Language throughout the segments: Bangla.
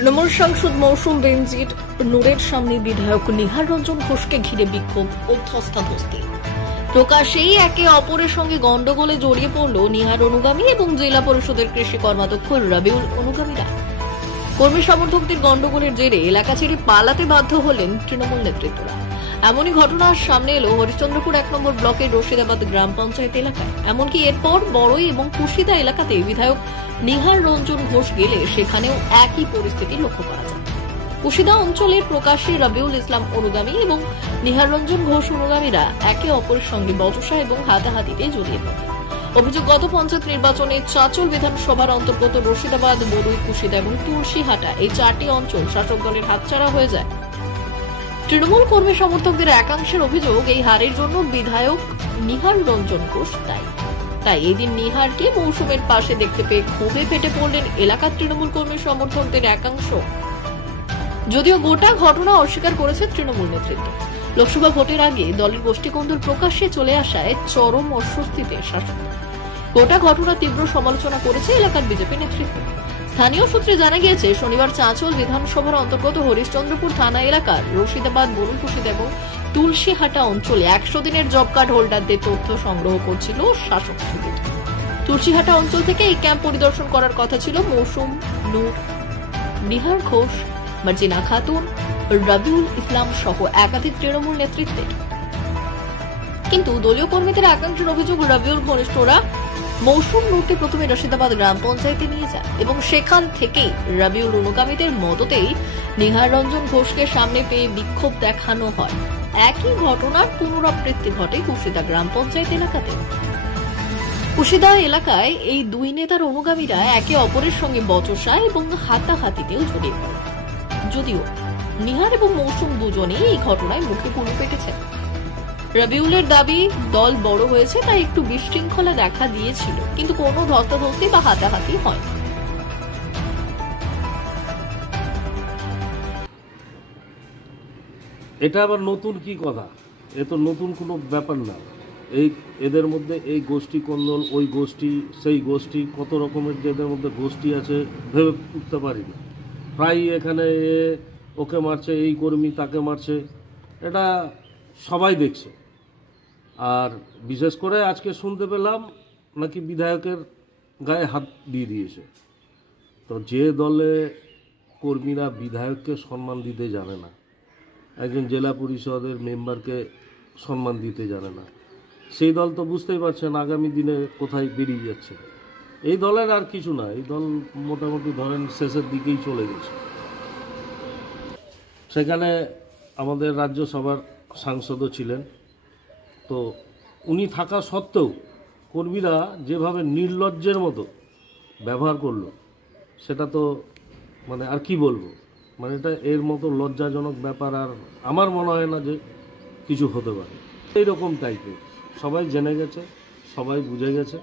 তৃণমূল সাংসদ মৌসুম বেনজির নূরের সামনে বিধায়ক নিহার রঞ্জন ঘোষকে ঘিরে বিক্ষোভ ও ধস্তাধস্তি। প্রকাশ্যেই একে অপরের সঙ্গে গন্ডগোলে জড়িয়ে পড়ল নিহার অনুগামী এবং জেলা পরিষদের কৃষি কর্মাধ্যক্ষ রবিউল অনুগামীরা। কর্মী সমর্থকদের গন্ডগোলের জেরে এলাকা ছেড়ে পালাতে বাধ্য হলেন তৃণমূল নেতৃত্বরা। এমনই ঘটনার সামনে এলো হরিশ্চন্দ্রপুর 1 নম্বর ব্লকের রশিদাবাদ গ্রাম পঞ্চায়েত এলাকায়। এমনকি এরপর বড়ই এবং কুশিদা এলাকাতে বিধায়ক নিহার রঞ্জন ঘোষ গেলে সেখানেও একই পরিস্থিতি লক্ষ্য করা যায়। কুশিদা অঞ্চলের প্রকাশ্যে রবিউল ইসলাম অনুগামী এবং নিহার রঞ্জন ঘোষ অনুগামীরা একে অপরের সঙ্গে বচসা এবং হাতাহাতিতে জড়িয়ে পড়ে। অভিযোগ, গত পঞ্চায়েত নির্বাচনে চাঁচল বিধানসভার অন্তর্গত রশিদাবাদ, বড়ুই, কুশিদা এবং তুলসীহাটা এই 4টি অঞ্চল শাসক দলের হাতছাড়া হয়ে যায়। তৃণমূল কর্মী সমর্থকদের একাংশের অভিযোগ, এই হারের জন্য বিধায়ক নিহার রঞ্জন ঘোষ তাই এই দিন নিহারকে মৌসুমের পাশে দেখতে পেয়ে ক্ষোভে ফেটে পড়লেন এলাকার তৃণমূল কর্মী সমর্থকদের একাংশ। যদিও গোটা ঘটনা অস্বীকার করেছে তৃণমূল নেতৃত্ব। লোকসভা ভোটের আগে দলের গোষ্ঠীকন্দল প্রকাশ্যে চলে আসায় চরম অস্বস্তিতে শাসক। গোটা ঘটনা তীব্র সমালোচনা করেছে এলাকার বিজেপি নেতৃত্ব। স্থানীয় সূত্রে জানা গিয়েছে, শনিবার চাঁচল বিধানসভার অন্তর্গত হরিশ্চন্দ্রপুর থানা এলাকার রশিদাবাদ, বরুণ, কুশিদা এবং তুলসীহাটা অঞ্চলে 100 দিনের জব কার্ড হোল্ডারদের তথ্য সংগ্রহ করছিল শাসক শিবির। তুলসীহাটা অঞ্চল থেকে এই ক্যাম্প পরিদর্শন করার কথা ছিল মৌসুম, নূর, নিহার ঘোষ, মার্জিনা খাতুন, রবিউল ইসলাম সহ একাধিক তৃণমূল নেতৃত্বের। কিন্তু দলীয় কর্মীদের একাংশের অভিযোগ, রবিউল ঘনিষ্ঠরা মৌসুম নূরকে প্রথমে রশিদাবাদ গ্রাম পঞ্চায়েতে নিয়ে যায় এবং সেখান থেকেই রবিউল অনুগামীদের মদতেই নিহার রঞ্জন ঘোষকে সামনে পেয়ে বিক্ষোভ দেখানো হয়। একই ঘটনার পুনরাবৃত্তি ঘটে কুশিদা গ্রাম পঞ্চায়েত এলাকাতে। কুশিদা এলাকায় এই দুই নেতার অনুগামীরা একে অপরের সঙ্গে বচসা এবং হাতাহাতিতেও জড়িয়ে পড়ে। যদিও নিহার এবং মৌসুম দুজনেই এই ঘটনায় মুখে কুলু পেটেছে। রবিউলের দাবি, দল বড় হয়েছে তাই একটু বিশৃঙ্খলা দেখা দিয়েছিল, কিন্তু কোনো ধস্তাধস্তি বা হাতাহাতি হয়নি। এটা আবার নতুন কি কথা? এ তো নতুন কোনো ব্যাপার না। এদের মধ্যে এই গোষ্ঠী কন্দল, ওই গোষ্ঠী, সেই গোষ্ঠী, কত রকমের যে এদের মধ্যে গোষ্ঠী আছে ভেবে উঠতে পারি না। প্রায় এখানে ওকে মারছে, এই কর্মী তাকে মারছে, এটা সবাই দেখছে। আর বিশেষ করে আজকে শুনতে পেলাম নাকি বিধায়কের গায়ে হাত দিয়ে দিয়েছে। তো যে দলে কর্মীরা বিধায়ককে সম্মান দিতে জানে না, একজন জেলা পরিষদের মেম্বারকে সম্মান দিতে জানে না, সেই দল তো বুঝতেই পারছেন আগামী দিনে কোথায় বেরিয়ে যাচ্ছে। এই দলের আর কিছু না, এই দল মোটামুটি ধরেন শেষের দিকেই চলে গেছে। সেখানে আমাদের রাজ্যসভার সাংসদও ছিলেন, তো উনি থাকা সত্ত্বেও কর্মীরা যেভাবে নির্লজ্জের মতো ব্যবহার করলো, সেটা তো মানে আর কি বলবো, মানে এটা এর মতো লজ্জাজনক ব্যাপার আর আমার মনে হয় না যে কিছু হতে পারে। এইরকম টাইপের সবাই জেনে গেছে, সবাই বুঝে গেছে।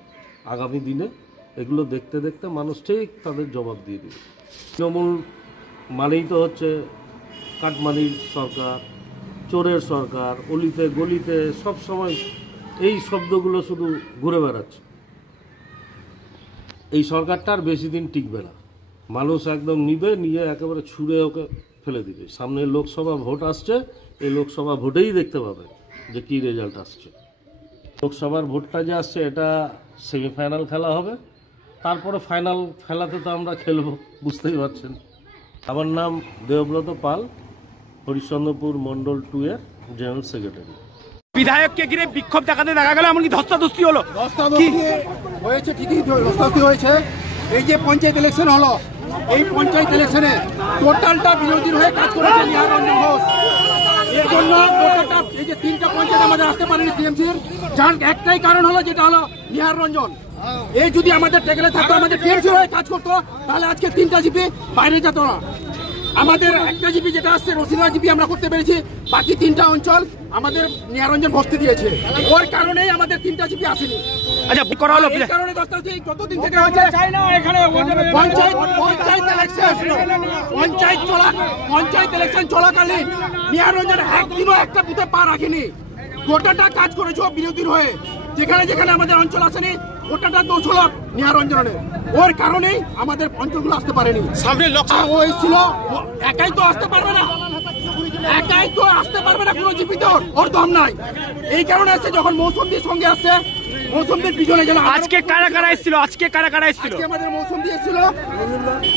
আগামী দিনে এগুলো দেখতে দেখতে মানুষ ঠিক তাদের জবাব দিয়ে দেবে। তৃণমূল মানেই তো হচ্ছে কাটমানির সরকার, চোরের সরকার, অলিতে গলিতে সব সময় এই শব্দগুলো শুধু ঘুরে বেড়াচ্ছে। এই সরকারটা আর বেশি দিন টিকবে না। মানুষ একদম নিয়ে একেবারে ছুঁড়ে ওকে ফেলে দিবে। সামনে লোকসভা ভোট আসছে, এই লোকসভা ভোটেই দেখতে পাবে যে কী রেজাল্ট আসছে। লোকসভার ভোটটা যে আসছে, এটা সেমিফাইনাল খেলা হবে, তারপরে ফাইনাল খেলাতে তো আমরা খেলবো, বুঝতেই পারছেন। আমার নাম দেবব্রত পাল, হরিশ্চন্দ্রপুর মন্ডল 2 এর জেনারেল সেক্রেটারি। বিধায়ককে ঘিরে বিক্ষোভ দেখাতে দেখা গেল, এমনকি ধস্তাধস্তি হলো। ধস্তাধস্তি হয়েছে, ঠিকই ধস্তাধস্তি হয়েছে। এই যে পঞ্চায়েত ইলেকশন হলো, এই পঞ্চায়েত ইলেকশনে টোটালটা বিরোধীর হয়ে কাজ করেছে নিহার রঞ্জন ঘোষ। এর জন্য টোটালটা এই যে 3টা পঞ্চায়েত আমাদের আসতে পারেনি টিএমসির, যার একটাই কারণ হলো, যেটা হলো নিহার রঞ্জন। এই যদি আমাদের টেকেলে থাকতো, আমাদের টিএমসি হয়ে কাজ করতো, তাহলে আজকে 3টা জিপি বাইরে যেত না। আমাদের একটা জিপি যেটা আসছে রশিদাবাদ জিপি আমরা করতে পেরেছি, বাকি 3টা অঞ্চল আমাদের নিহার রঞ্জন বসতে দিয়েছে। ওর কারণেই আমাদের 3টা জিপি আসেনি। আচ্ছা, করা হলো এই কারণে দস্তাবেজ যতদিন থেকে হয়েছে পঞ্চায়েত ইলেকশন চলাকালীন নিহার রঞ্জন একদিনও একটা বুথে পা রাখেনি। গোটাটা কাজ করেছো বিরোধীর হয়ে। যেখানে যেখানে আমাদের অঞ্চল আসেনি, গোটাটা দোষ হলো নিহারঞ্জনের। ওর কারণেই আমাদের অঞ্চলগুলো আসতে পারেনি। সামনে ও এসেছিল, একাই তো আসতে পারবে না, কোনো জীবিত ওর দম নাই। এই কারণে আসছে, যখন মৌসুমীর সঙ্গে আসছে, মৌসুমীর পিছনে গেল। আজকে কারা কারা এসেছিল? আমাদের মৌসুমী এসেছিল,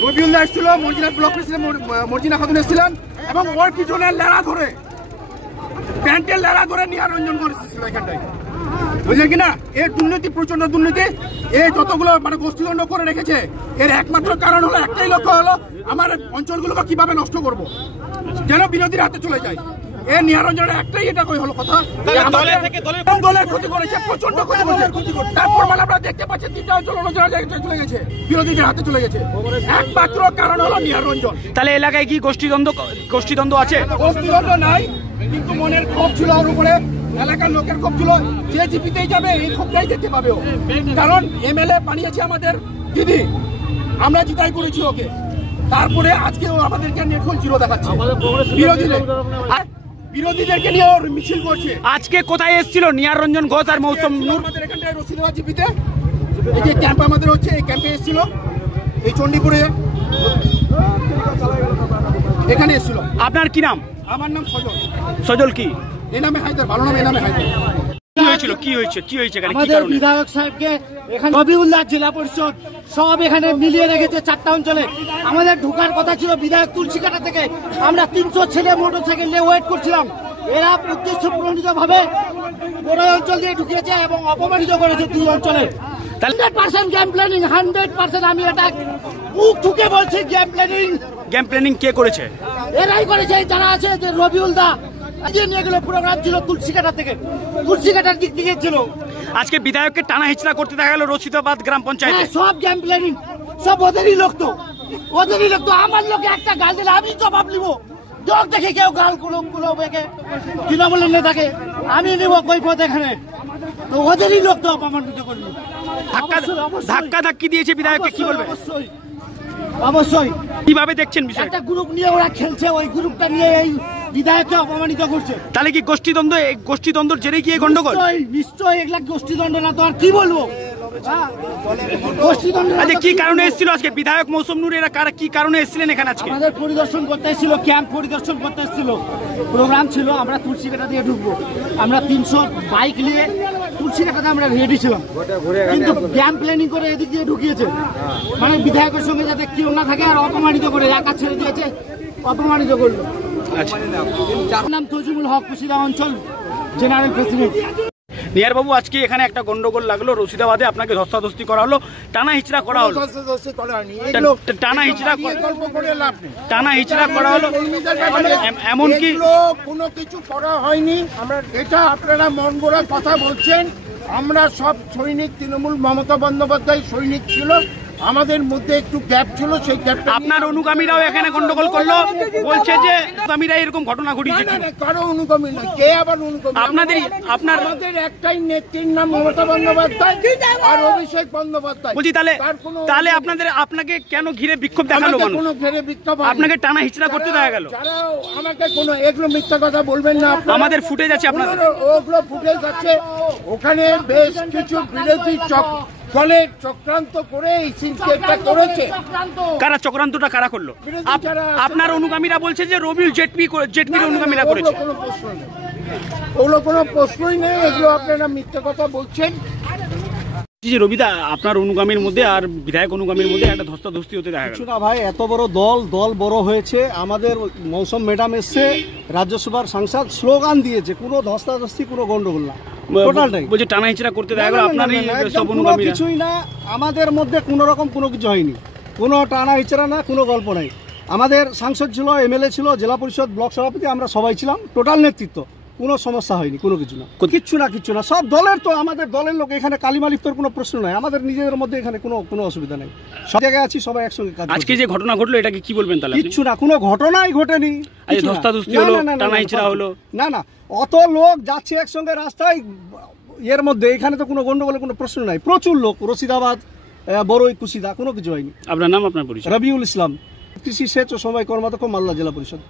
রবিউল্লাহ এসেছিল, মর্জিনা ব্লক প্রেসিডেন্ট মর্জিনা খাতুন এসেছিলেন, এবং ওর পিছনে লেড়া ধরে, প্যান্টের লেড়া ধরে নিহারঞ্জন করেছিল এখানটায়, বুঝলেন কিনা? এর দুর্নীতি, প্রচন্ড দুর্নীতি। এই যতগুলো মানে গোষ্ঠীদণ্ড করে রেখেছে, এর একমাত্র কারণ হলো, একটাই লক্ষ্য হলো, আমার অঞ্চলগুলোকে কিভাবে নষ্ট করব, যেন বিরোধীর হাতে চলে যায়। এর নিহারঞ্জনের একটাই এটা হলো কথা, দলের ক্ষতি করেছে, প্রচন্ড ক্ষতি করেছে। তারপর মানে আমরা দেখতে পাচ্ছি 3টা অঞ্চল অন্য জায়গায় চলে গেছে, বিরোধীদের হাতে চলে গেছে। একমাত্র কারণ হলো নিহারঞ্জন। তাহলে এলাকায় কি গোষ্ঠীদ্বন্দ্ব আছে? গোষ্ঠীদ্বন্দ্ব নাই, কিন্তু মনের ক্ষোভ ছিল ওর উপরে, এলাকার লোকের ক্ষোভ ছিল। যে জিপিতেই যাবে এই ক্ষোভটাই দেখতে পাবে ও, কারণ এমএলএ বানিয়েছে আমাদের দিদি, আমরা জিতাই করেছি ওকে। তারপরে আজকে ও আমাদেরকে নেটফল জিরো দেখাচ্ছে, বিরোধীদেরকে নিয়ে ওর মিছিল করছে। আজকে কোথায় এসেছিল নিহারঞ্জন ঘোষ আর মৌসুম নূর? আমাদের এখানটায় রশিদাবাদ জিপিতে এই যে ক্যাম্প আমাদের হচ্ছে, এই ক্যাম্পে এসেছিল, এই চণ্ডীপুরে এখানে এসেছিল। আপনার কি নাম? আমার নাম সজল। কি এই নামে হায়দার, ভালো নাম, এই নামে হায়দার। কি হয়েছে আমাদের বিধায়ক সাহেবকে এখানে রবিউল্লাহ, জেলা পরিষদ সব এখানে মিলিয়ে রেখেছে 4টা অঞ্চলে। আমাদের ঢোকার কথা ছিল বিধায়ক তুলসীকাটা থেকে, আমরা 300 ছেলে মোটরসাইকেল নিয়ে ওয়েট করছিলাম। এরা উদ্দেশ্য প্রণোদিত ভাবে বড় অঞ্চল দিয়ে ঢুকিয়েছে এবং অপমানিত করেছে 2 অঞ্চলে। 100% গেম প্ল্যানিং, 100% আমি এটা বুক ঠুকে বলছি। গেম প্ল্যানিং কে করেছে? এরাই করেছে, যারা আছে যে রবিউল্লাহ নিয়ে গেল। প্রোগ্রাম ছিল তুলসীকাটা থেকে, তুলসীকাটার দিক থেকে ছিল। আজকে বিধায়ককে টানা হিচড়া করতে দেখা গেল রশিদাবাদ গ্রাম পঞ্চায়েতে। সব গেম প্ল্যানিং, সব ওদেরই লোক তো। আমার লোকে একটা গাল দিলে আমি জবাব নিব। যোগ দেখে কেউ গাল গুলো বেঁকে তৃণমূলের নেতাকে আমি নিব কৈফত এখানে, তো ওদেরই লোক তো অপমানিত করলো। ধাক্কা ধাক্কি দিয়েছে বিধায়ককে, কি বলবে? অবশ্যই। কিভাবে দেখছেন বিষয়টা? একটা গ্রুপ নিয়ে ওরা খেলছে, ওই গ্রুপটা নিয়ে এই বিধায়ককে অপমানিত করছে। তাহলে কি গোষ্ঠীদ্বন্দ্বের জেরে কি গন্ডগোল? নিশ্চয়ই এগুলা গোষ্ঠীদ্বন্দ্ব না তো আর কি বলবো। আচ্ছা, কি কারণে এসেছিল আজকে বিধায়ক মৌসুম নূর? এরা কি কারণে এসেছিলেন এখানে আজকে? আমাদের পরিদর্শন করতে এসেছিল, ক্যাম্প পরিদর্শন করতে এসেছিল। প্রোগ্রাম ছিল, আমরা তুলসীকাটা দিয়ে ঢুকবো। আমরা 300 বাইক নিয়ে তুলসীকাটাতে আমরা রেডি ছিলাম, কিন্তু ক্যাম্প প্ল্যানিং করে এদিক দিয়ে ঢুকিয়েছে। মানে বিধায়কের সঙ্গে যাতে কেউ না থাকে, আর অপমানিত করে একা ছেড়ে দিয়েছে, অপমানিত করলো। নাম তজিমুল হক, কুশিদা অঞ্চল জেনারেল প্রেসিডেন্ট। নিহারবাবু, আজকে এখানে একটা গন্ডগোল লাগলো রশিদাবাদে, আপনাকে ধস্তাধস্তি করা হলো, টানা হিচড়া করা হলো, টানা হিচড়া করা হলো, এমনকি কোনো কিছু করা হয়নি। এটা আপনারা মন গড়া কথা বলছেন। আমরা সব সৈনিক, তৃণমূল মমতা বন্দ্যোপাধ্যায় সৈনিক ছিল, আমাদের মধ্যে একটু গ্যাপ ছিল, সেই গ্যাপটা আপনার অনুগামীরাও এখানে গন্ডগোল করলো, বলছে যে অনুগামীরা এরকম ঘটনা ঘটিয়েছে। কারো অনুগামী না, কে আবার অনুগামী? আমাদের একটাই নেত্রীর নাম মমতা বন্দ্যোপাধ্যায় আর অভিষেক বন্দ্যোপাধ্যায়। বলছি তাহলে আপনাকে কেন ঘিরে বিক্ষোভ দেখালো? কোনো ঘিরে বিক্ষোভ, আপনাকে টানা হিচড়া করতে দেখা গেল। যারা আমাকে কোনো এগুলো মিথ্যা কথা বলবেন না। আমাদের ফুটেজ আছে, আপনাদের ওগুলো ফুটেজ আছে। ওখানে বেশ কিছু বিরোধী ফলে চক্রান্ত করে এই সিনকেটটা করেছে। কারা চক্রান্তটা কারা করলো? আপনার অনুগামীরা বলছে যে রবিউল জেটপির অনুগামীরা করেছে। ওগুলো কোনো প্রশ্নই নেই, এগুলো আপনারা মিথ্যা কথা বলছেন। রবিদা, আপনার অনুগামীর মধ্যে আর বিধায়ক অনুগামীর মধ্যে একটা ধস্তাধস্তি হতে দেখা গেল। না ভাই, এত বড় দল বড় হয়েছে। আমাদের মৌসুম ম্যাডাম এসছে, রাজ্যসভার সাংসদ স্লোগান দিয়েছে, কোনো ধস্তাধস্তি, কোনো গন্ডগোল না, টোটালটাই বলছে টানা হিচড়া করতে দেখা গেল। আপনারই সব অনুগামীরা? কিছুই না, আমাদের মধ্যে কোনো রকম কোনো কিছু হয়নি, কোনো টানা হিচড়া না, কোনো গল্প নাই। আমাদের সাংসদ ছিল, এমএলএ ছিল, জেলা পরিষদ ব্লক সভাপতি, আমরা সবাই ছিলাম, টোটাল নেতৃত্ব, কোনো সমস্যা হয়নি, কোনো কিছু না, কিচ্ছু না। সব দলের তো, আমাদের দলের লোক এখানে কালিমালিপ্তর কোনো প্রশ্ন নাই, আমাদের নিজেদের মধ্যে এখানে কোনো অসুবিধা নেই, সব জায়গায় আছি, সবাই একসঙ্গে কাজ। আজকে যে ঘটনা ঘটলো এটাকে কি বলবেন তাহলে? কিচ্ছু না, কোনো ঘটনাই ঘটেনি। ধস্তাধস্তি হলো, টানা হিচড়া হলো? না, অত লোক যাচ্ছে একসঙ্গে রাস্তায়, এর মধ্যে এখানে তো কোনো গন্ডগোলের কোনো প্রশ্ন নাই। প্রচুর লোক, রশিদাবাদ, বড়ই, কুশিদা, কোনো কিছু হয়নি। আপনার নাম, আপনার পরিচয়? রবিউল ইসলাম, কৃষি সেচ ও সমবায় কর্মাধ্যক্ষ, মালদা জেলা পরিষদ।